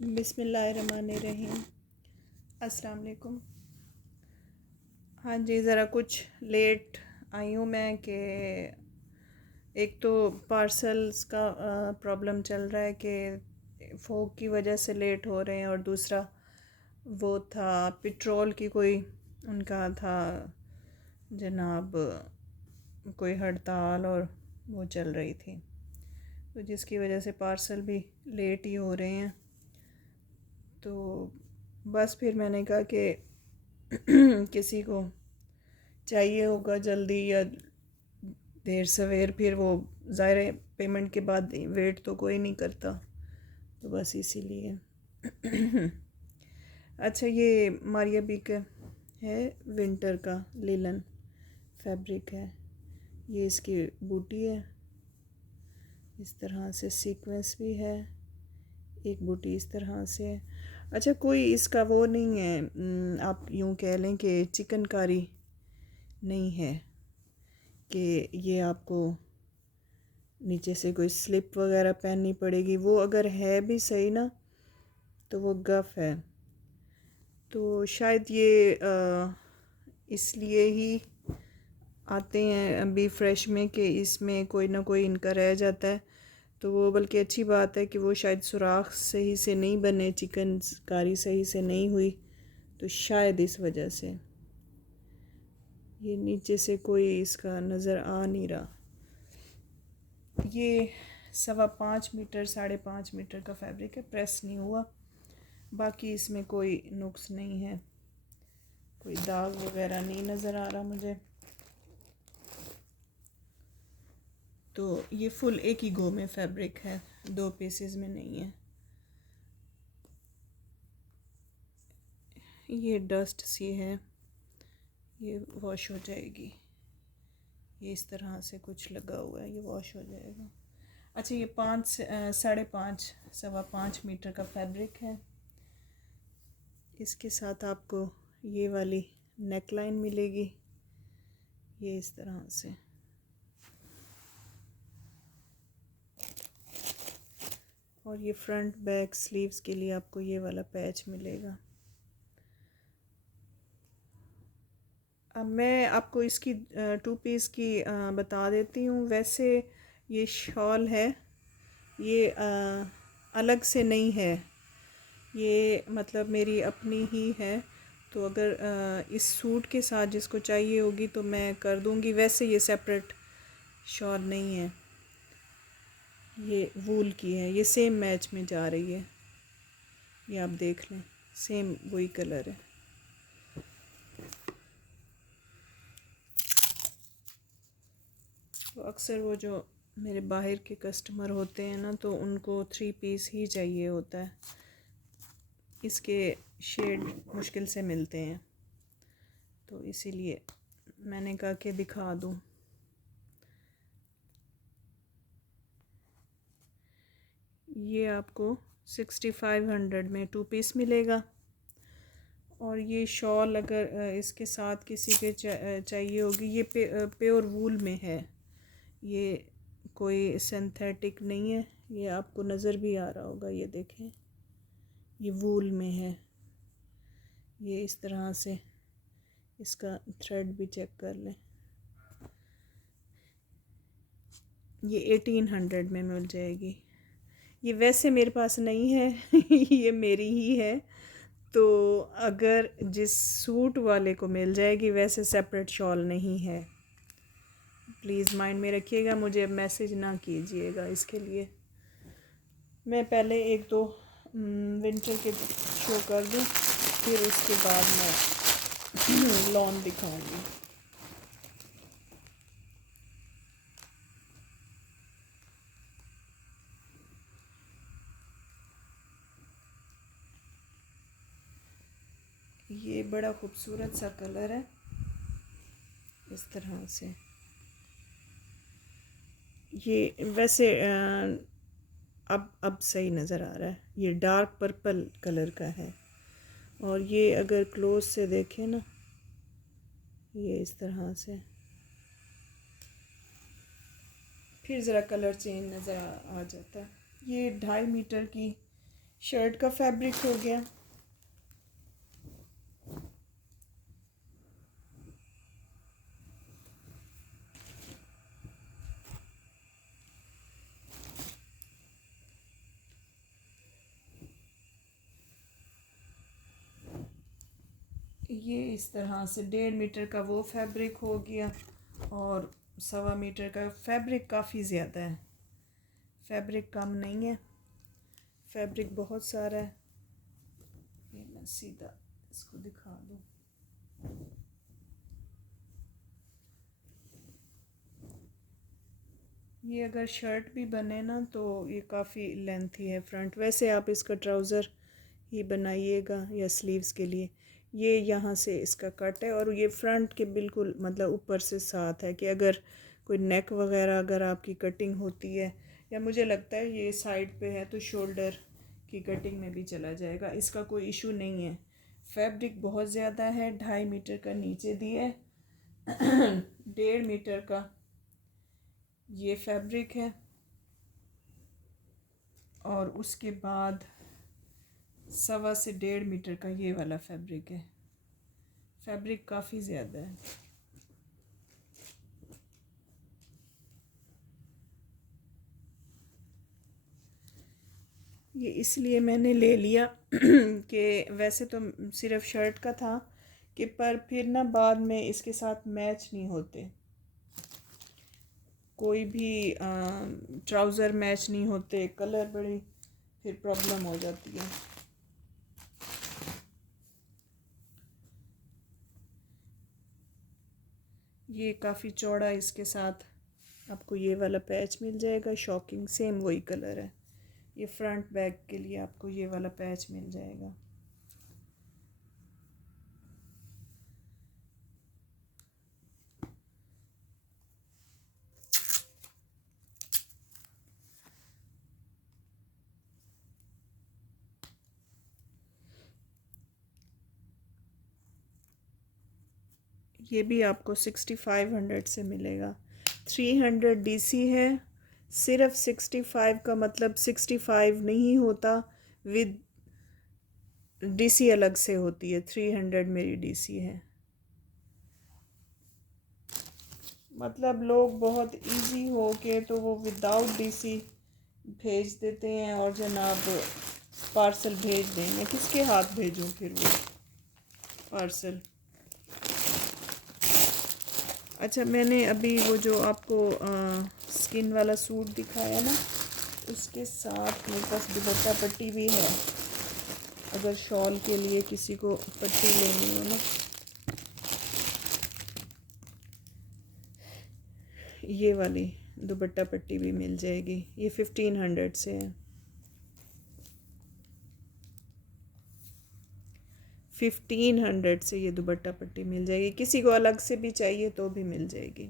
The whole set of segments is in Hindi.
बिस्मिल्लाहिर्रहमानिर्रहीम। अस्सलाम वालेकुम। हाँ जी, ज़रा कुछ लेट आई हूँ मैं कि एक तो पार्सल्स का प्रॉब्लम चल रहा है कि फोग की वजह से लेट हो रहे हैं, और दूसरा वो था पेट्रोल की कोई उनका था जनाब, कोई हड़ताल और वो चल रही थी, तो जिसकी वजह से पार्सल भी लेट ही हो रहे हैं। तो बस फिर मैंने कहा कि किसी को चाहिए होगा जल्दी या देर सवेर, फिर वो ज़ाहिर है पेमेंट के बाद वेट तो कोई नहीं करता, तो बस इसीलिए। अच्छा, ये मारिया बी का है, विंटर का लिलन फैब्रिक है। ये इसकी बूटी है, इस तरह से सीक्वेंस भी है, एक बूटी इस तरह से है। अच्छा, कोई इसका वो नहीं है, आप यूँ कह लें कि चिकनकारी नहीं है कि ये आपको नीचे से कोई स्लिप वगैरह पहननी पड़ेगी। वो अगर है भी सही ना, तो वो गफ है। तो शायद ये इसलिए ही आते हैं अभी फ्रेश में कि इसमें कोई ना कोई इनका रह जाता है, तो वो बल्कि अच्छी बात है कि वो शायद सुराख सही से नहीं बने, चिकनकारी सही से नहीं हुई, तो शायद इस वजह से ये नीचे से कोई इसका नज़र आ नहीं रहा। ये 5.25 मीटर 5.5 मीटर का फैब्रिक है, प्रेस नहीं हुआ। बाकी इसमें कोई नुक्स नहीं है, कोई दाग वगैरह नहीं नज़र आ रहा मुझे। तो ये फुल एक ही गो में फैब्रिक है, 2 पीसेस में नहीं है। ये डस्ट सी है, ये वॉश हो जाएगी। ये इस तरह से कुछ लगा हुआ है, ये वॉश हो जाएगा। अच्छा, ये 5.5 5.25 मीटर का फैब्रिक है। इसके साथ आपको ये वाली नेक लाइन मिलेगी, ये इस तरह से। और ये फ्रंट बैक स्लीव्स के लिए आपको ये वाला पैच मिलेगा। अब मैं आपको इसकी 2 पीस की बता देती हूँ। वैसे ये शॉल है, ये अलग से नहीं है, ये मतलब मेरी अपनी ही है। तो अगर इस सूट के साथ जिसको चाहिए होगी तो मैं कर दूँगी। वैसे ये सेपरेट शॉल नहीं है, ये वूल की है। ये सेम मैच में जा रही है, ये आप देख लें, सेम वही कलर है। तो अक्सर वो जो मेरे बाहर के कस्टमर होते हैं ना, तो उनको 3 पीस ही चाहिए होता है। इसके शेड मुश्किल से मिलते हैं, तो इसीलिए मैंने कहा कि दिखा दूँ। ये आपको 6500 में 2 पीस मिलेगा। और ये शॉल अगर इसके साथ किसी के चाहिए होगी, ये प्योर वूल में है, ये कोई सिंथेटिक नहीं है। ये आपको नज़र भी आ रहा होगा, ये देखें, ये वूल में है। ये इस तरह से, इसका थ्रेड भी चेक कर लें। ये 1800 में मिल जाएगी। ये वैसे मेरे पास नहीं है ये मेरी ही है, तो अगर जिस सूट वाले को मिल जाएगी, वैसे सेपरेट शॉल नहीं है। प्लीज़ माइंड में रखिएगा, मुझे मैसेज ना कीजिएगा इसके लिए। मैं पहले 1-2 विंटर के शो कर दूँ, फिर उसके बाद मैं लॉन दिखाऊंगी। ये बड़ा खूबसूरत सा कलर है, इस तरह से। ये वैसे अब सही नज़र आ रहा है, ये डार्क पर्पल कलर का है। और ये अगर क्लोज से देखें ना, ये इस तरह से, फिर ज़रा कलर चेंज नज़र आ जाता है। ये 2.5 मीटर की शर्ट का फैब्रिक हो गया। ये इस तरह से 1.5 मीटर का वो फैब्रिक हो गया और 1.25 मीटर का फैब्रिक। काफ़ी ज़्यादा है, फैब्रिक कम नहीं है, फैब्रिक बहुत सारा है। ये मैं सीधा इसको दिखा दूँ। ये अगर शर्ट भी बने ना तो ये काफ़ी लेंथी है फ्रंट। वैसे आप इसका ट्राउज़र ही बनाइएगा या स्लीव्स के लिए। ये यहाँ से इसका कट है और ये फ्रंट के बिल्कुल मतलब ऊपर से साथ है कि अगर कोई नेक वगैरह अगर आपकी कटिंग होती है, या मुझे लगता है ये साइड पे है तो शोल्डर की कटिंग में भी चला जाएगा, इसका कोई इशू नहीं है। फैब्रिक बहुत ज़्यादा है, 2.5 मीटर का नीचे दिया है 1.5 मीटर का ये फैब्रिक है और उसके बाद 1.25 से 1.5 मीटर का ये वाला फैब्रिक है। फैब्रिक काफ़ी ज़्यादा है। ये इसलिए मैंने ले लिया कि वैसे तो सिर्फ शर्ट का था कि पर फिर ना बाद में इसके साथ मैच नहीं होते, कोई भी ट्राउज़र मैच नहीं होते, कलर बड़ी फिर प्रॉब्लम हो जाती है। ये काफ़ी चौड़ा, इसके साथ आपको ये वाला पैच मिल जाएगा, शॉकिंग सेम वही कलर है। ये फ्रंट बैक के लिए आपको ये वाला पैच मिल जाएगा। ये भी आपको 6500 से मिलेगा। 300 डीसी है, सिर्फ 65 का मतलब 65 नहीं होता, विद डीसी अलग से होती है। 300 मेरी डीसी है। मतलब लोग बहुत इजी हो के तो वो विदाउट डीसी भेज देते हैं और जनाब पार्सल भेज दें। मैं किसके हाथ भेजूं फिर वो पार्सल। अच्छा, मैंने अभी वो जो आपको स्किन वाला सूट दिखाया ना, उसके साथ मेरे पास दुपट्टा पट्टी भी है, अगर शॉल के लिए किसी को पट्टी लेनी हो ना। ये वाली दुपट्टा पट्टी भी मिल जाएगी, ये 1500 से है। 1500 से ये दुपट्टा पट्टी मिल जाएगी, किसी को अलग से भी चाहिए तो भी मिल जाएगी।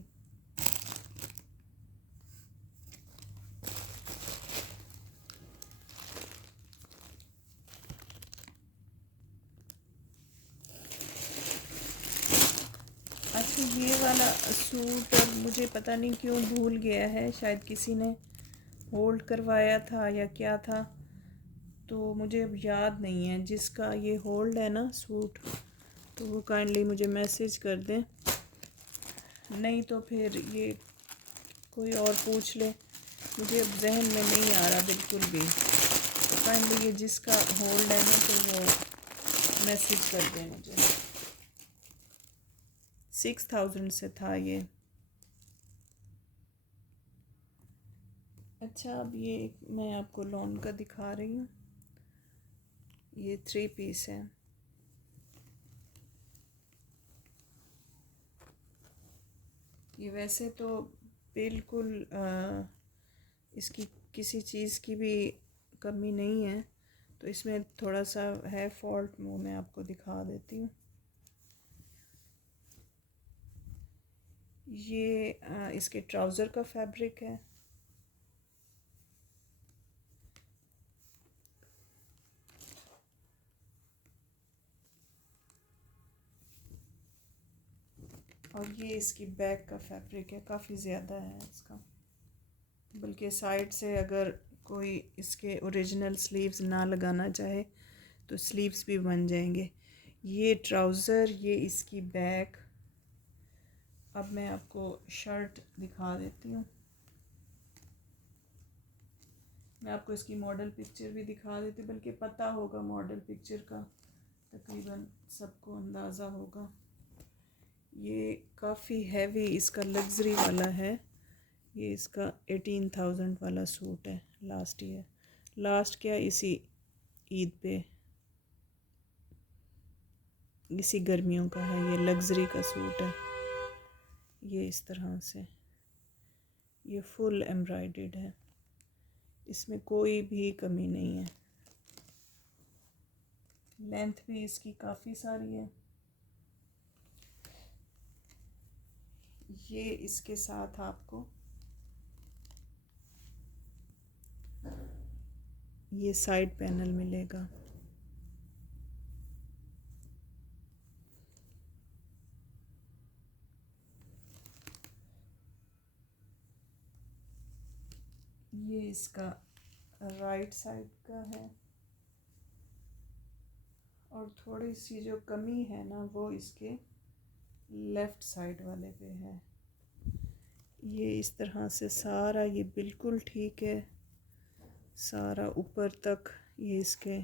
अच्छा, ये वाला सूट अब मुझे पता नहीं क्यों भूल गया है, शायद किसी ने होल्ड करवाया था या क्या था, तो मुझे अब याद नहीं है। जिसका ये होल्ड है ना सूट, तो वो काइंडली मुझे मैसेज कर दें, नहीं तो फिर ये कोई और पूछ ले, मुझे अब जहन में नहीं आ रहा बिल्कुल भी। काइंडली ये जिसका होल्ड है ना तो वो मैसेज कर दें मुझे। 6000 से था ये। अच्छा, अब ये मैं आपको लॉन का दिखा रही हूँ। ये 3 पीस है। ये वैसे तो बिल्कुल इसकी किसी चीज़ की भी कमी नहीं है, तो इसमें थोड़ा सा है फॉल्ट, वो मैं आपको दिखा देती हूँ। ये इसके ट्राउज़र का फैब्रिक है। और ये इसकी बैक का फैब्रिक है, काफ़ी ज़्यादा है इसका, बल्कि साइड से अगर कोई इसके ओरिजिनल स्लीव्स ना लगाना चाहे तो स्लीव्स भी बन जाएंगे। ये ट्राउज़र, ये इसकी बैक। अब मैं आपको शर्ट दिखा देती हूँ। मैं आपको इसकी मॉडल पिक्चर भी दिखा देती हूँ, बल्कि पता होगा मॉडल पिक्चर का, तकरीबन सबको अंदाज़ा होगा। ये काफ़ी हैवी इसका लग्जरी वाला है। ये इसका 18,000 वाला सूट है लास्ट ईयर, लास्ट क्या इसी ईद पे, इसी गर्मियों का है। ये लग्जरी का सूट है। ये इस तरह से, ये फुल एम्ब्रॉयडर्ड है, इसमें कोई भी कमी नहीं है। लेंथ भी इसकी काफ़ी सारी है। ये इसके साथ आपको ये साइड पैनल मिलेगा। ये इसका राइट साइड का है, और थोड़ी सी जो कमी है ना वो इसके लेफ़्ट साइड वाले पे है। ये इस तरह से सारा ये बिल्कुल ठीक है, सारा ऊपर तक। ये इसके,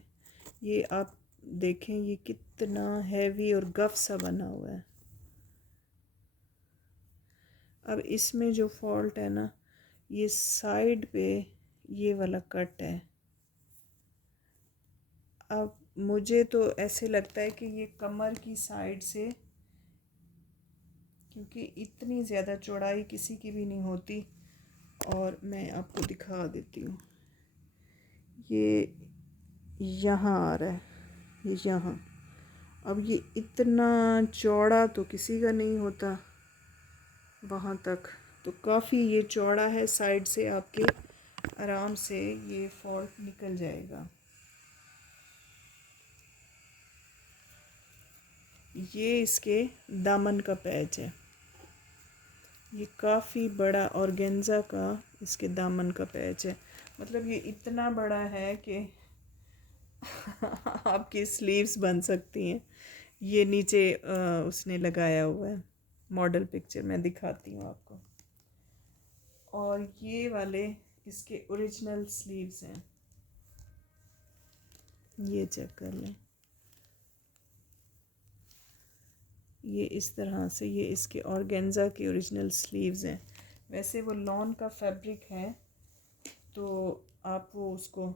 ये आप देखें ये कितना हैवी और गफ सा बना हुआ है। अब इसमें जो फॉल्ट है ना, ये साइड पे ये वाला कट है। अब मुझे तो ऐसे लगता है कि ये कमर की साइड से, क्योंकि इतनी ज़्यादा चौड़ाई किसी की भी नहीं होती। और मैं आपको दिखा देती हूँ, ये यहाँ आ रहा है, ये यहाँ। अब ये इतना चौड़ा तो किसी का नहीं होता वहाँ तक, तो काफ़ी ये चौड़ा है। साइड से आपके आराम से ये फॉल्ट निकल जाएगा। ये इसके दामन का पैच है, ये काफ़ी बड़ा ऑर्गेन्जा का इसके दामन का पैच है। मतलब ये इतना बड़ा है कि आपकी स्लीव्स बन सकती हैं। ये नीचे उसने लगाया हुआ है, मॉडल पिक्चर मैं दिखाती हूँ आपको। और ये वाले इसके ओरिजिनल स्लीव्स हैं, ये चेक कर लें। ये इस तरह से, ये इसके ऑर्गेन्जा के ओरिजिनल स्लीव्स हैं। वैसे वो लॉन का फैब्रिक है, तो आप वो उसको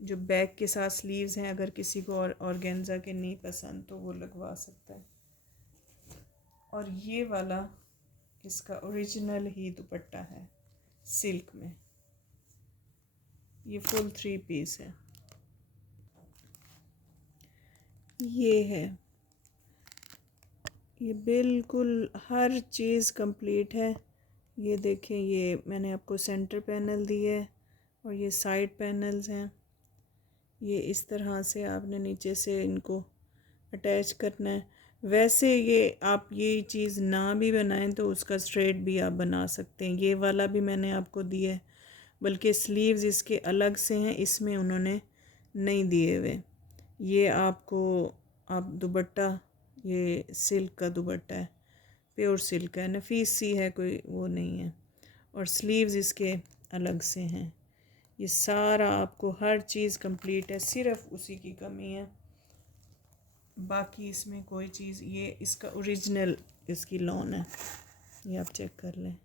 जो बैक के साथ स्लीव्स हैं, अगर किसी को और ऑर्गेन्जा के नहीं पसंद तो वो लगवा सकता है। और ये वाला इसका ओरिजिनल ही दुपट्टा है सिल्क में। ये फुल 3 पीस है। ये है, ये बिल्कुल हर चीज़ कंप्लीट है। ये देखें, ये मैंने आपको सेंटर पैनल दी है और ये साइड पैनल्स हैं। ये इस तरह से आपने नीचे से इनको अटैच करना है। वैसे ये आप ये चीज़ ना भी बनाएं तो उसका स्ट्रेट भी आप बना सकते हैं। ये वाला भी मैंने आपको दिया है, बल्कि स्लीव्स इसके अलग से हैं, इसमें उन्होंने नहीं दिए हुए। ये आपको, आप दुपट्टा, ये सिल्क का दुपट्टा है, प्योर सिल्क है, नफीस सी है, कोई वो नहीं है। और स्लीव्स इसके अलग से हैं। ये सारा आपको हर चीज़ कंप्लीट है, सिर्फ उसी की कमी है, बाकी इसमें कोई चीज़। ये इसका ओरिजिनल इसकी लॉन है, ये आप चेक कर लें।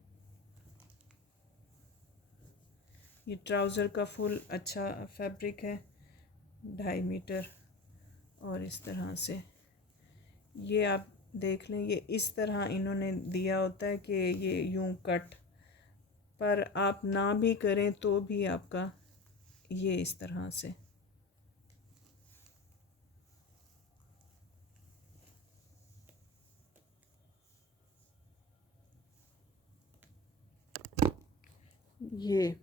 ये ट्राउज़र का फुल अच्छा फैब्रिक है, 2.5 मीटर। और इस तरह से ये आप देख लें, ये इस तरह इन्होंने दिया होता है कि ये यूं कट, पर आप ना भी करें तो भी आपका ये इस तरह से। ये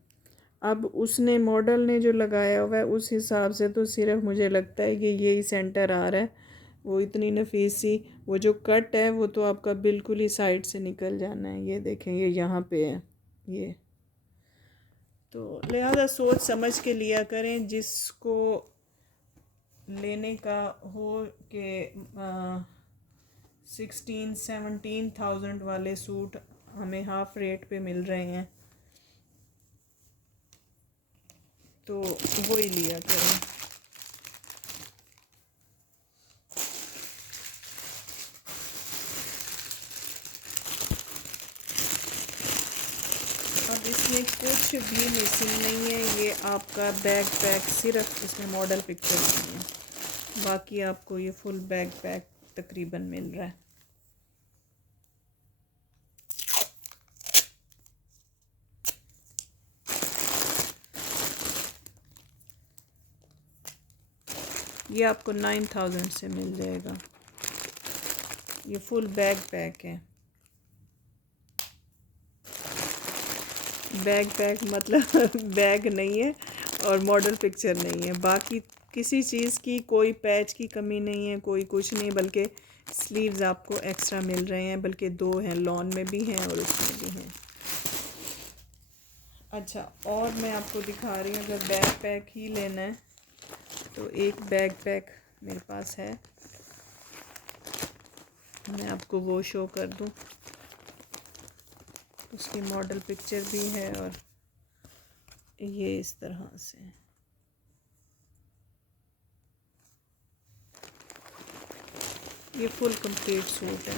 अब उसने मॉडल ने जो लगाया हुआ है उस हिसाब से तो सिर्फ मुझे लगता है कि यही सेंटर आ रहा है। वो इतनी नफीस सी, वो जो कट है वो तो आपका बिल्कुल ही साइड से निकल जाना है। ये देखें, ये यहाँ पे है, ये तो लिहाजा सोच समझ के लिया करें, जिसको लेने का हो कि 16-17 थाउजेंड वाले सूट हमें हाफ़ रेट पे मिल रहे हैं तो वही लिया करें। अब इसमें कुछ भी मिसिंग नहीं है, ये आपका बैग पैक, सिर्फ इसमें मॉडल पिक्चर नहीं है, बाकी आपको ये फुल बैग पैक तकरीबन मिल रहा है। ये आपको 9000 से मिल जाएगा। ये फुल बैग पैक है। बैग पैक मतलब बैग नहीं है और मॉडल पिक्चर नहीं है, बाकी किसी चीज़ की कोई पैच की कमी नहीं है, कोई कुछ नहीं, बल्कि स्लीव्स आपको एक्स्ट्रा मिल रहे हैं, बल्कि 2 हैं, लॉन में भी हैं और उसमें भी हैं। अच्छा, और मैं आपको दिखा रही हूँ, अगर बैग पैक ही लेना है तो एक बैग पैक मेरे पास है, मैं आपको वो शो कर दूँ। उसकी मॉडल पिक्चर भी है और ये इस तरह से। ये फुल कंप्लीट सूट है,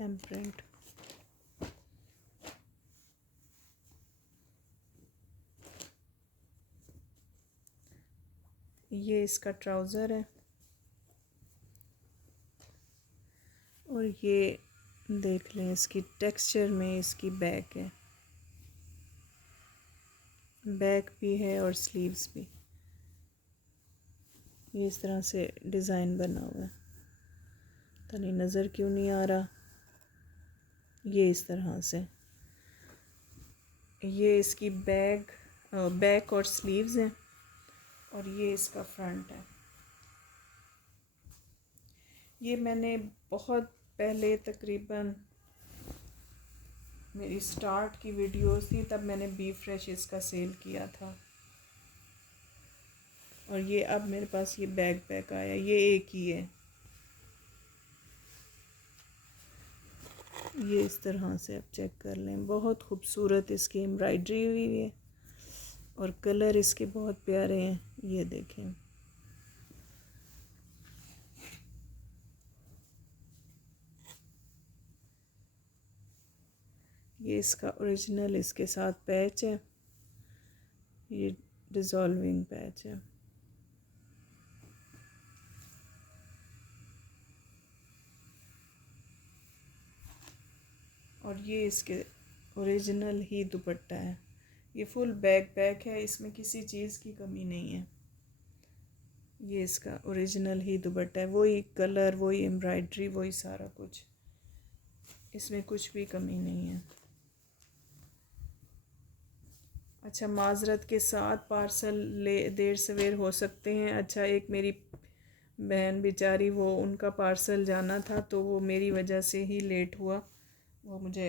एम्प्रिंट। ये इसका ट्राउज़र है और ये देख लें इसकी टेक्सचर में इसकी बैक है, बैक भी है और स्लीव्स भी। ये इस तरह से डिज़ाइन बना हुआ है, तनी नज़र क्यों नहीं आ रहा। ये इस तरह से, ये इसकी बैक और स्लीव्स हैं और ये इसका फ्रंट है। ये मैंने बहुत पहले, तकरीबन मेरी स्टार्ट की वीडियोस थी, तब मैंने बी फ्रेश इसका सेल किया था और ये अब मेरे पास ये बैग पैक आया, ये एक ही है। ये इस तरह से आप चेक कर लें, बहुत खूबसूरत इसकी एम्ब्रॉयडरी हुई है और कलर इसके बहुत प्यारे हैं। ये देखें, ये इसका ओरिजिनल इसके साथ पैच है, ये डिज़ोल्विंग पैच है। और ये इसके ओरिजिनल ही दुपट्टा है। ये फुल बैग पैक है, इसमें किसी चीज़ की कमी नहीं है। ये इसका ओरिजिनल ही दुपट्टा है, वही कलर, वही एम्ब्रॉयडरी, वही सारा कुछ, इसमें कुछ भी कमी नहीं है। अच्छा, माजरत के साथ पार्सल ले देर सवेर हो सकते हैं। अच्छा, एक मेरी बहन बेचारी, वो उनका पार्सल जाना था तो वो मेरी वजह से ही लेट हुआ। वो मुझे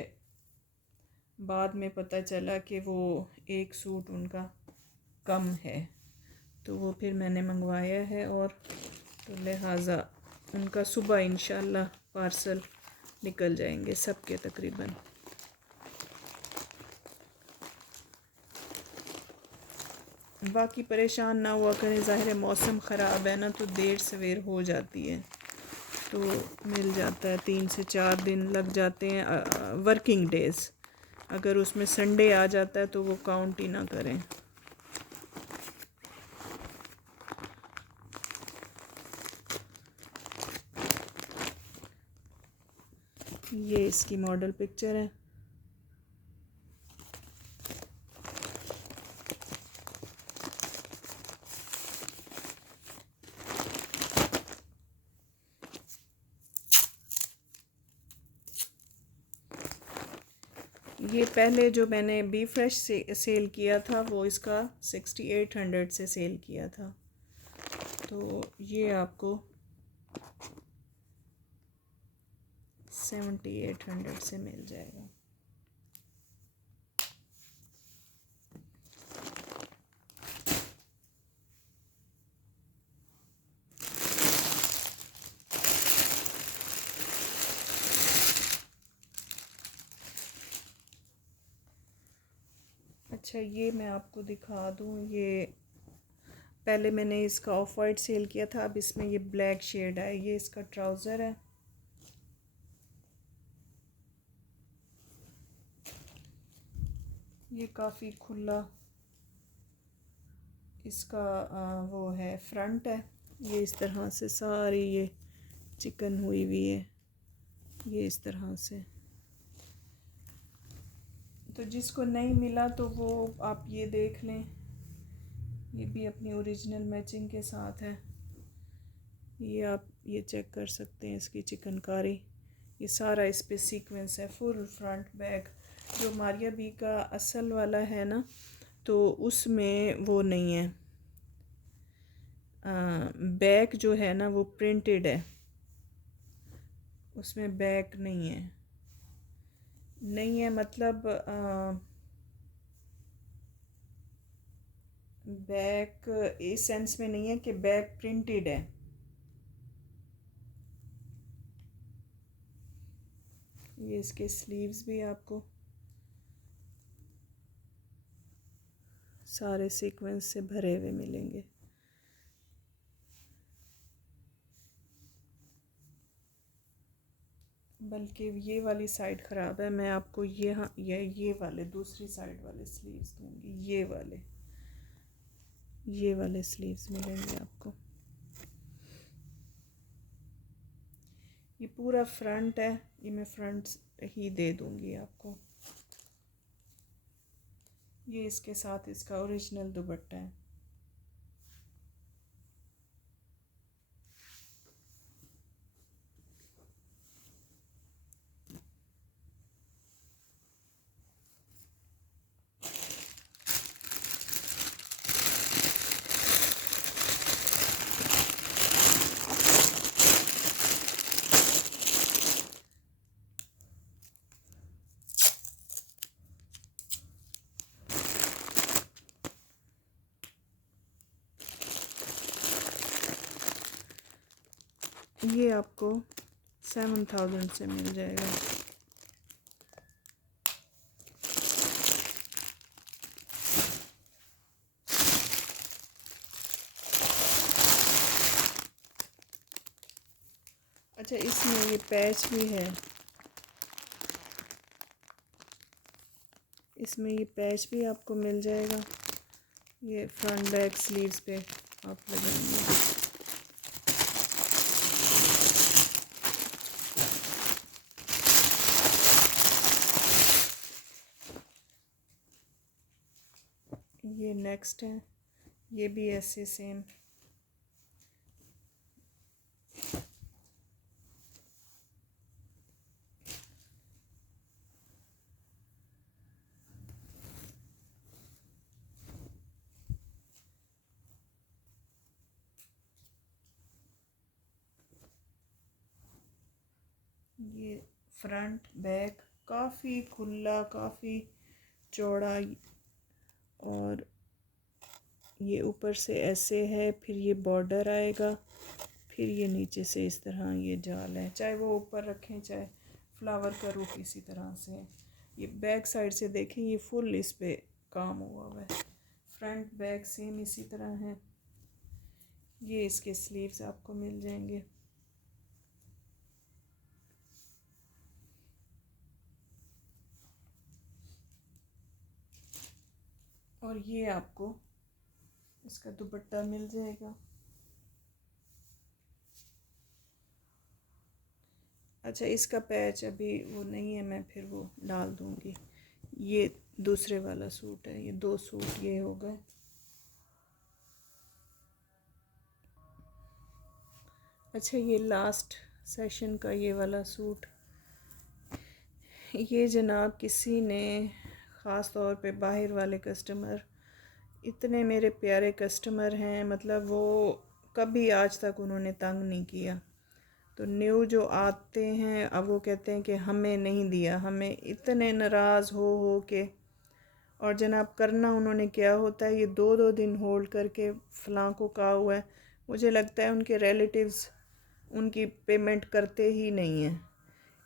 बाद में पता चला कि वो एक सूट उनका कम है, तो वो फिर मैंने मंगवाया है और तो लिहाजा उनका सुबह इंशाल्लाह पार्सल निकल जाएंगे सबके तकरीबन। बाकी परेशान ना हुआ करें, ज़ाहिर है मौसम ख़राब है ना, तो देर सवेर हो जाती है, तो मिल जाता है, 3 से 4 दिन लग जाते हैं वर्किंग डेज़। अगर उसमें संडे आ जाता है तो वो काउंट ही ना करें। ये इसकी मॉडल पिक्चर है। ये पहले जो मैंने बी फ्रेश से सेल किया था वो इसका 6800 से सेल किया था, तो ये आपको 7800 से मिल जाएगा। अच्छा, ये मैं आपको दिखा दूँ, ये पहले मैंने इसका ऑफ वाइट सेल किया था, अब इसमें ये ब्लैक शेड है। ये इसका ट्राउज़र है। ये काफ़ी खुला इसका वो है, फ्रंट है। ये इस तरह से सारी ये चिकन हुई हुई है, ये इस तरह से। तो जिसको नहीं मिला तो वो आप ये देख लें, ये भी अपनी ओरिजिनल मैचिंग के साथ है। ये आप ये चेक कर सकते हैं इसकी चिकनकारी। ये सारा इस पे सीक्वेंस है, फुल फ्रंट बैक। जो मारिया बी का असल वाला है ना, तो उसमें वो नहीं है, बैक जो है ना वो प्रिंटेड है, उसमें बैक नहीं है। नहीं है मतलब बैक इस सेंस में नहीं है कि बैक प्रिंटेड है। ये इसके स्लीव्स भी आपको सारे सीक्वेंस से भरे हुए मिलेंगे। बल्कि ये वाली साइड ख़राब है, मैं आपको ये वाले दूसरी साइड वाले स्लीव्स दूंगी। ये वाले स्लीव्स मिलेंगे आपको। ये पूरा फ्रंट है, ये मैं फ्रंट ही दे दूंगी आपको। ये इसके साथ इसका ओरिजिनल दुपट्टा है। ये आपको 7000 से मिल जाएगा। अच्छा, इसमें ये पैच भी है, इसमें ये पैच भी आपको मिल जाएगा। ये फ्रंट बैक स्लीव्स पे आप लगाएंगे। ये नेक्स्ट है, ये भी ऐसे सेम। ये फ्रंट बैक काफ़ी खुला, काफ़ी चौड़ा, और ये ऊपर से ऐसे है, फिर ये बॉर्डर आएगा, फिर ये नीचे से इस तरह ये जाल है। चाहे वो ऊपर रखें, चाहे फ्लावर का रूप इसी तरह से है। ये बैक साइड से देखें, ये फुल इस पे काम हुआ है। फ्रंट बैक सेम इसी तरह है। ये इसके स्लीव्स आपको मिल जाएंगे। और ये आपको इसका दुपट्टा मिल जाएगा। अच्छा, इसका पैच अभी वो नहीं है, मैं फिर वो डाल दूँगी। ये दूसरे वाला सूट है, ये 2 सूट ये हो गए। अच्छा, ये लास्ट सेशन का ये वाला सूट, ये जनाब किसी ने ख़ास तौर पे बाहर वाले कस्टमर, इतने मेरे प्यारे कस्टमर हैं, मतलब वो कभी आज तक उन्होंने तंग नहीं किया। तो न्यू जो आते हैं, अब वो कहते हैं कि हमें नहीं दिया, हमें इतने नाराज़ हो के। और जनाब करना उन्होंने क्या होता है, ये 2-2 दिन होल्ड करके फ़लाँ को कहा हुआ है। मुझे लगता है उनके रिलेटिव्स उनकी पेमेंट करते ही नहीं हैं।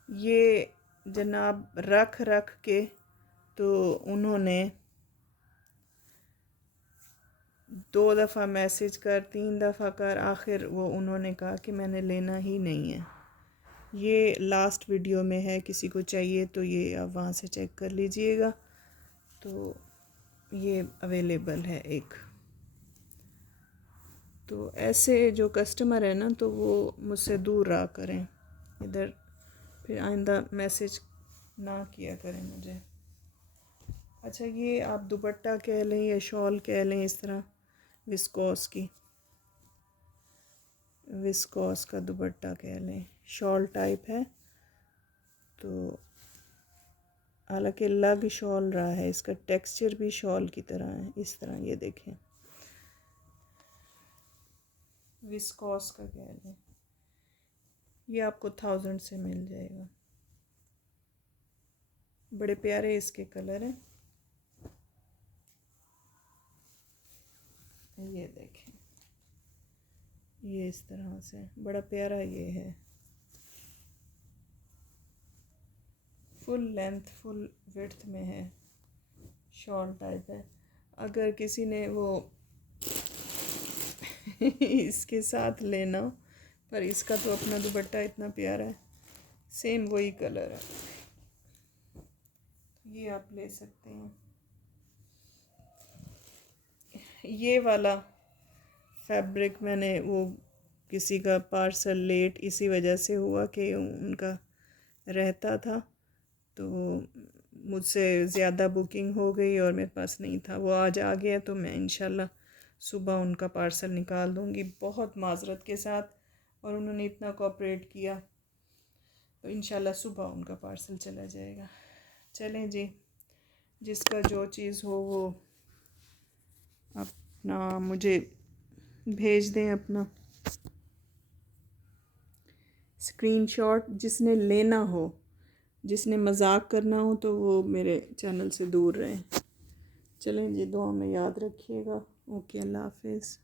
ये जनाब रख के तो उन्होंने 2 दफ़ा मैसेज कर, 3 दफ़ा कर, आखिर वो उन्होंने कहा कि मैंने लेना ही नहीं है। ये लास्ट वीडियो में है, किसी को चाहिए तो ये आप वहाँ से चेक कर लीजिएगा। तो ये अवेलेबल है एक। तो ऐसे जो कस्टमर है ना, तो वो मुझसे दूर रहा करें, इधर फिर आइंदा मैसेज ना किया करें मुझे। अच्छा, ये आप दुपट्टा कह लें या शॉल कह लें, इस तरह विस्कोस का दुपट्टा कह लें, शॉल टाइप है। तो हालांकि लग शॉल रहा है, इसका टेक्सचर भी शॉल की तरह है, इस तरह ये देखें, विस्कोस का कह लें। ये आपको 1000 से मिल जाएगा। बड़े प्यारे इसके कलर हैं, ये देखें, ये इस तरह से बड़ा प्यारा ये है। फुल लेंथ फुल विड्थ में है, शॉल टाइप है। अगर किसी ने वो इसके साथ लेना, पर इसका तो अपना दुपट्टा इतना प्यारा है, सेम वही कलर है, ये आप ले सकते हैं। ये वाला फैब्रिक मैंने वो किसी का पार्सल लेट इसी वजह से हुआ कि उनका रहता था, तो मुझसे ज़्यादा बुकिंग हो गई और मेरे पास नहीं था। वो आज आ गया तो मैं इंशाल्लाह सुबह उनका पार्सल निकाल दूँगी, बहुत माजरत के साथ, और उन्होंने इतना कोऑपरेट किया, तो इंशाल्लाह सुबह उनका पार्सल चला जाएगा। चलें जी, जिसका जो चीज़ हो वो अपना मुझे भेज दें, अपना स्क्रीनशॉट। जिसने लेना हो, जिसने मजाक करना हो, तो वो मेरे चैनल से दूर रहें। चलें जी, दुआ में याद रखिएगा। ओके, अल्लाह हाफिज़।